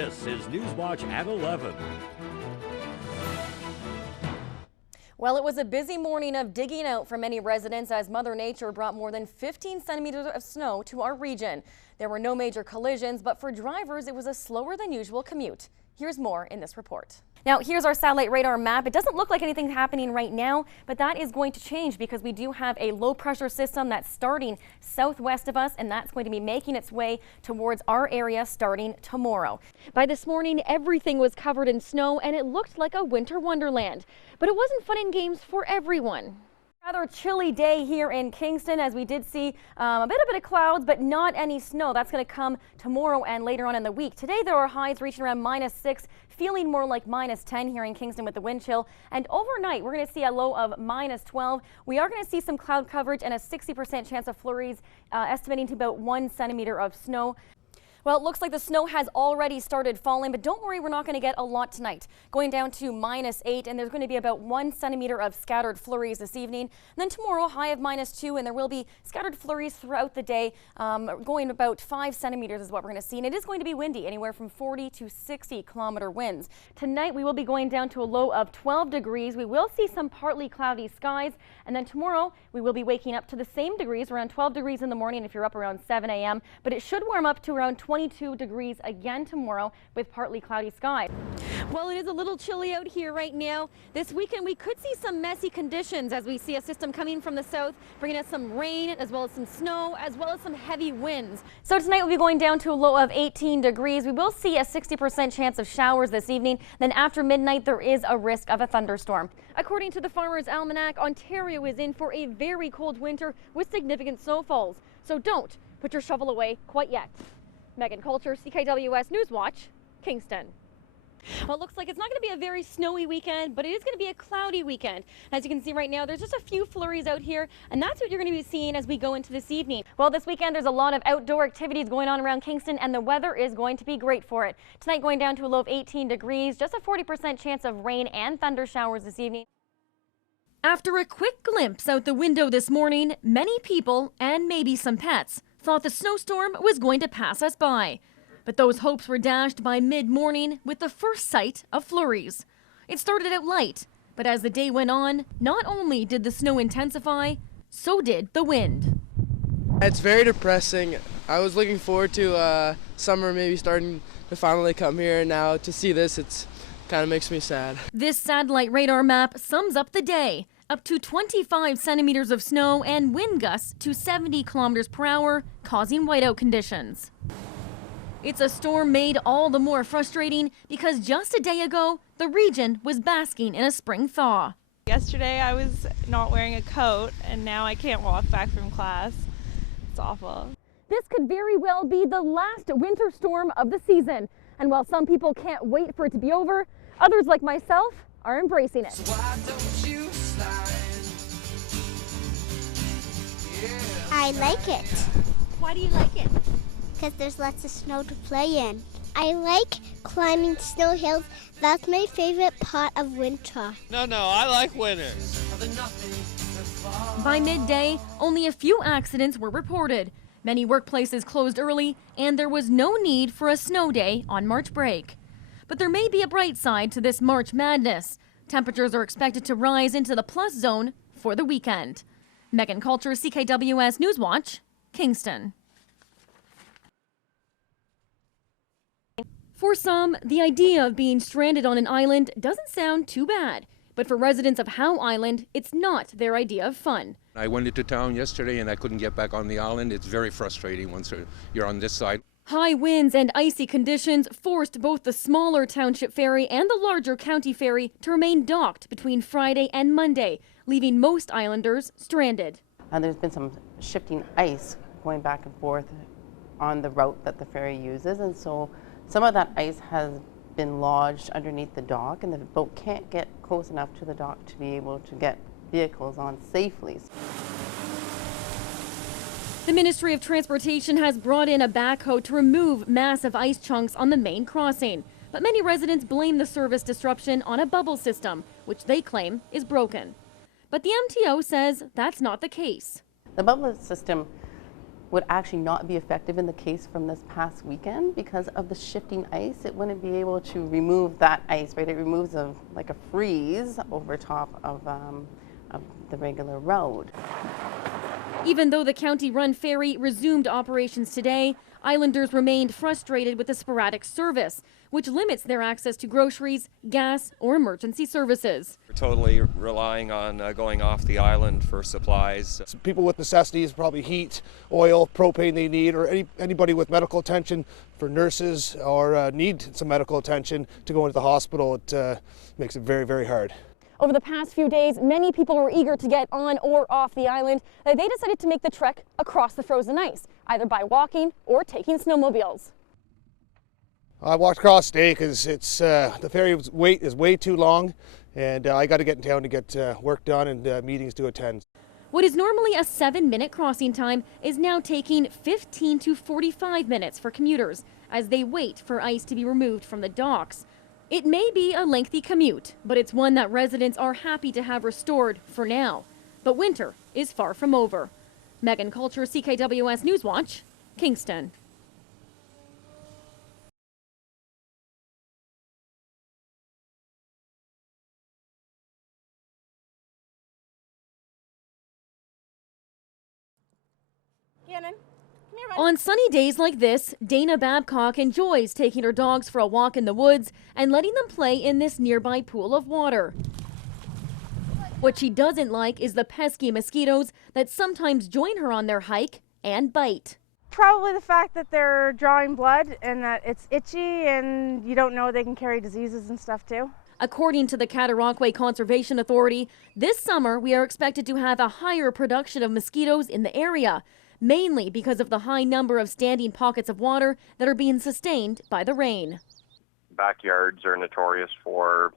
This is Newswatch at 11. Well, it was a busy morning of digging out for many residents as Mother Nature brought more than 15 centimeters of snow to our region. There were no major collisions, but for drivers, it was a slower than usual commute. Here's more in this report. Now, here's our satellite radar map. It doesn't look like anything's happening right now, but that is going to change because we do have a low pressure system that's starting southwest of us, and that's going to be making its way towards our area starting tomorrow. By this morning, everything was covered in snow and it looked like a winter wonderland, but it wasn't fun and games for everyone. Rather chilly day here in Kingston, as we did see a bit of clouds, but not any snow. That's going to come tomorrow and later on in the week. Today there are highs reaching around -6, feeling more like -10 here in Kingston with the wind chill. And overnight we're going to see a low of -12. We are going to see some cloud coverage and a 60% chance of flurries, estimating to about 1 centimeter of snow. Well, it looks like the snow has already started falling, but don't worry, we're not going to get a lot tonight. Going down to -8, and there's going to be about 1 centimeter of scattered flurries this evening. And then tomorrow, high of -2, and there will be scattered flurries throughout the day, going about 5 centimeters is what we're going to see. And it is going to be windy, anywhere from 40 to 60-kilometer winds. Tonight, we will be going down to a low of 12 degrees. We will see some partly cloudy skies. And then tomorrow, we will be waking up to the same degrees, around 12 degrees in the morning if you're up around 7 a.m. But it should warm up to around 22 degrees again tomorrow with partly cloudy skies. Well, it is a little chilly out here right now. This weekend we could see some messy conditions as we see a system coming from the south, bringing us some rain as well as some snow, as well as some heavy winds. So tonight we'll be going down to a low of 18 degrees. We will see a 60% chance of showers this evening. Then after midnight there is a risk of a thunderstorm. According to the Farmer's Almanac, Ontario is in for a very cold winter with significant snowfalls. So don't put your shovel away quite yet. Maegen Kulchar, CKWS Newswatch, Kingston. Well, it looks like it's not going to be a very snowy weekend, but it is going to be a cloudy weekend. As you can see right now, there's just a few flurries out here, and that's what you're going to be seeing as we go into this evening. Well, this weekend there's a lot of outdoor activities going on around Kingston, and the weather is going to be great for it. Tonight going down to a low of 18 degrees, just a 40% chance of rain and thunder showers this evening. After a quick glimpse out the window this morning, many people, and maybe some pets, thought the snowstorm was going to pass us by. But those hopes were dashed by mid-morning with the first sight of flurries. It started out light, but as the day went on, not only did the snow intensify, so did the wind. It's very depressing. I was looking forward to summer maybe starting to finally come here, and now to see this, it's kind of makes me sad. This satellite radar map sums up the day. Up to 25 centimeters of snow and wind gusts to 70 kilometers per hour, causing whiteout conditions. It's a storm made all the more frustrating because just a day ago, the region was basking in a spring thaw. Yesterday I was not wearing a coat and now I can't walk back from class. It's awful. This could very well be the last winter storm of the season. And while some people can't wait for it to be over, others like myself are embracing it. So why don't you slide? Yeah. I like it. Why do you like it? Because there's lots of snow to play in. I like climbing snow hills. That's my favorite part of winter. No, I like winter. By midday, only a few accidents were reported. Many workplaces closed early, and there was no need for a snow day on March break. But there may be a bright side to this March madness. Temperatures are expected to rise into the plus zone for the weekend. Maegen Kulchar, CKWS Newswatch, Kingston. For some, the idea of being stranded on an island doesn't sound too bad. But for residents of Howe Island, it's not their idea of fun. I went into town yesterday and I couldn't get back on the island. It's very frustrating once you're on this side. High winds and icy conditions forced both the smaller township ferry and the larger county ferry to remain docked between Friday and Monday, leaving most islanders stranded. There's been some shifting ice going back and forth on the route that the ferry uses, and so some of that ice has been lodged underneath the dock, and the boat can't get close enough to the dock to be able to get vehicles on safely. The Ministry of Transportation has brought in a backhoe to remove massive ice chunks on the main crossing. But many residents blame the service disruption on a bubble system, which they claim is broken. But the MTO says that's not the case. The bubble system would actually not be effective in the case from this past weekend because of the shifting ice. It wouldn't be able to remove that ice, right? It removes like a freeze over top of the regular road. Even though the county-run ferry resumed operations today, islanders remained frustrated with the sporadic service, which limits their access to groceries, gas, or emergency services. We're totally relying on going off the island for supplies. People with necessities, probably heat, oil, propane they need, or anybody with medical attention for nurses or need some medical attention to go into the hospital, it makes it very, very hard. Over the past few days, many people were eager to get on or off the island. They decided to make the trek across the frozen ice, either by walking or taking snowmobiles. I walked across today because the ferry wait is way too long, and I got to get in town to get work done and meetings to attend. What is normally a 7-minute crossing time is now taking 15 to 45 minutes for commuters as they wait for ice to be removed from the docks. It may be a lengthy commute, but it's one that residents are happy to have restored for now. But winter is far from over. Maegen Kulchar, CKWS Newswatch, Kingston. On sunny days like this, Dana Babcock enjoys taking her dogs for a walk in the woods and letting them play in this nearby pool of water. What she doesn't like is the pesky mosquitoes that sometimes join her on their hike and bite. Probably the fact that they're drawing blood and that it's itchy and you don't know they can carry diseases and stuff too. According to the Cataraqui Conservation Authority, this summer we are expected to have a higher production of mosquitoes in the area, mainly because of the high number of standing pockets of water that are being sustained by the rain. Backyards are notorious for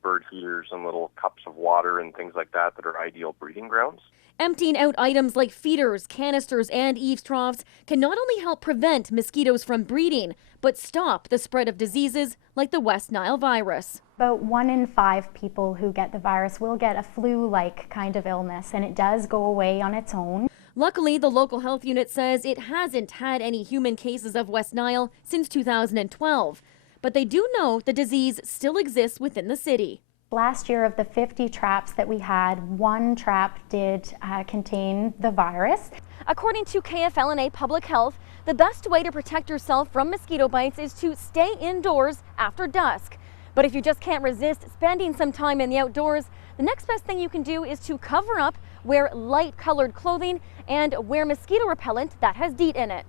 bird feeders and little cups of water and things like that that are ideal breeding grounds. Emptying out items like feeders, canisters, and eaves troughs can not only help prevent mosquitoes from breeding, but stop the spread of diseases like the West Nile virus. About 1 in 5 people who get the virus will get a flu-like kind of illness, and it does go away on its own. Luckily, the local health unit says it hasn't had any human cases of West Nile since 2012, but they do know the disease still exists within the city. Last year, of the 50 traps that we had, 1 trap did contain the virus. According to KFLNA Public Health, the best way to protect yourself from mosquito bites is to stay indoors after dusk. But if you just can't resist spending some time in the outdoors, the next best thing you can do is to cover up, wear light-colored clothing, and wear mosquito repellent that has DEET in it.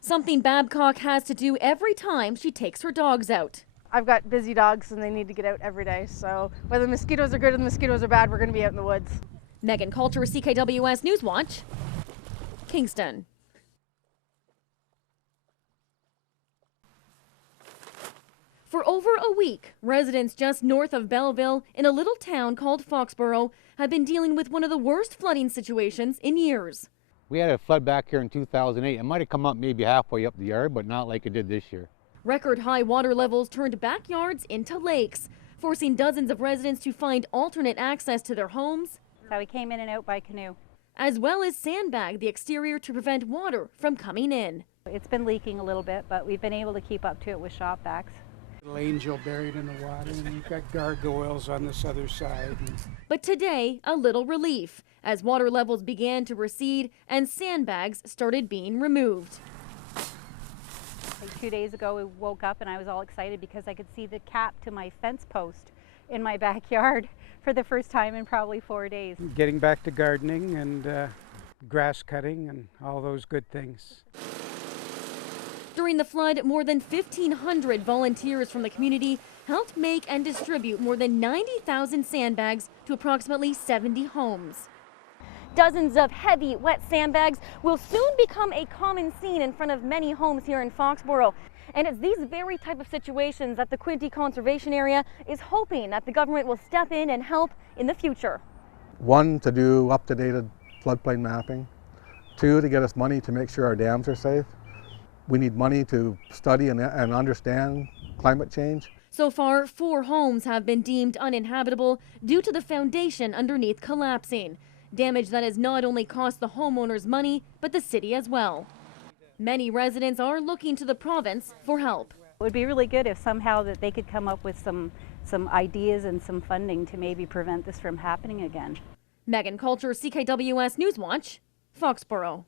Something Babcock has to do every time she takes her dogs out. I've got busy dogs and they need to get out every day, so whether the mosquitoes are good or the mosquitoes are bad, we're going to be out in the woods. Maegen Kulchar, CKWS Newswatch, Kingston. For over a week, residents just north of Belleville in a little town called Foxborough have been dealing with one of the worst flooding situations in years. We had a flood back here in 2008. It might have come up maybe halfway up the yard, but not like it did this year. Record high water levels turned backyards into lakes, forcing dozens of residents to find alternate access to their homes. So we came in and out by canoe. As well as sandbag the exterior to prevent water from coming in. It's been leaking a little bit, but we've been able to keep up to it with shop vacs. Little angel buried in the water, and you've got gargoyles on this other side. But today, a little relief, as water levels began to recede and sandbags started being removed. Like 2 days ago, we woke up and I was all excited because I could see the cap to my fence post in my backyard for the first time in probably 4 days. Getting back to gardening and grass cutting and all those good things. During the flood, more than 1,500 volunteers from the community helped make and distribute more than 90,000 sandbags to approximately 70 homes. Dozens of heavy, wet sandbags will soon become a common scene in front of many homes here in Foxborough. And it's these very type of situations that the Quinte Conservation Area is hoping that the government will step in and help in the future. 1, to do up-to-date floodplain mapping. 2, to get us money to make sure our dams are safe. We need money to study and understand climate change. So far, 4 homes have been deemed uninhabitable due to the foundation underneath collapsing. Damage that has not only cost the homeowners money, but the city as well. Many residents are looking to the province for help. It would be really good if somehow that they could come up with some ideas and some funding to maybe prevent this from happening again. Maegen Kulchar, CKWS Newswatch, Foxborough.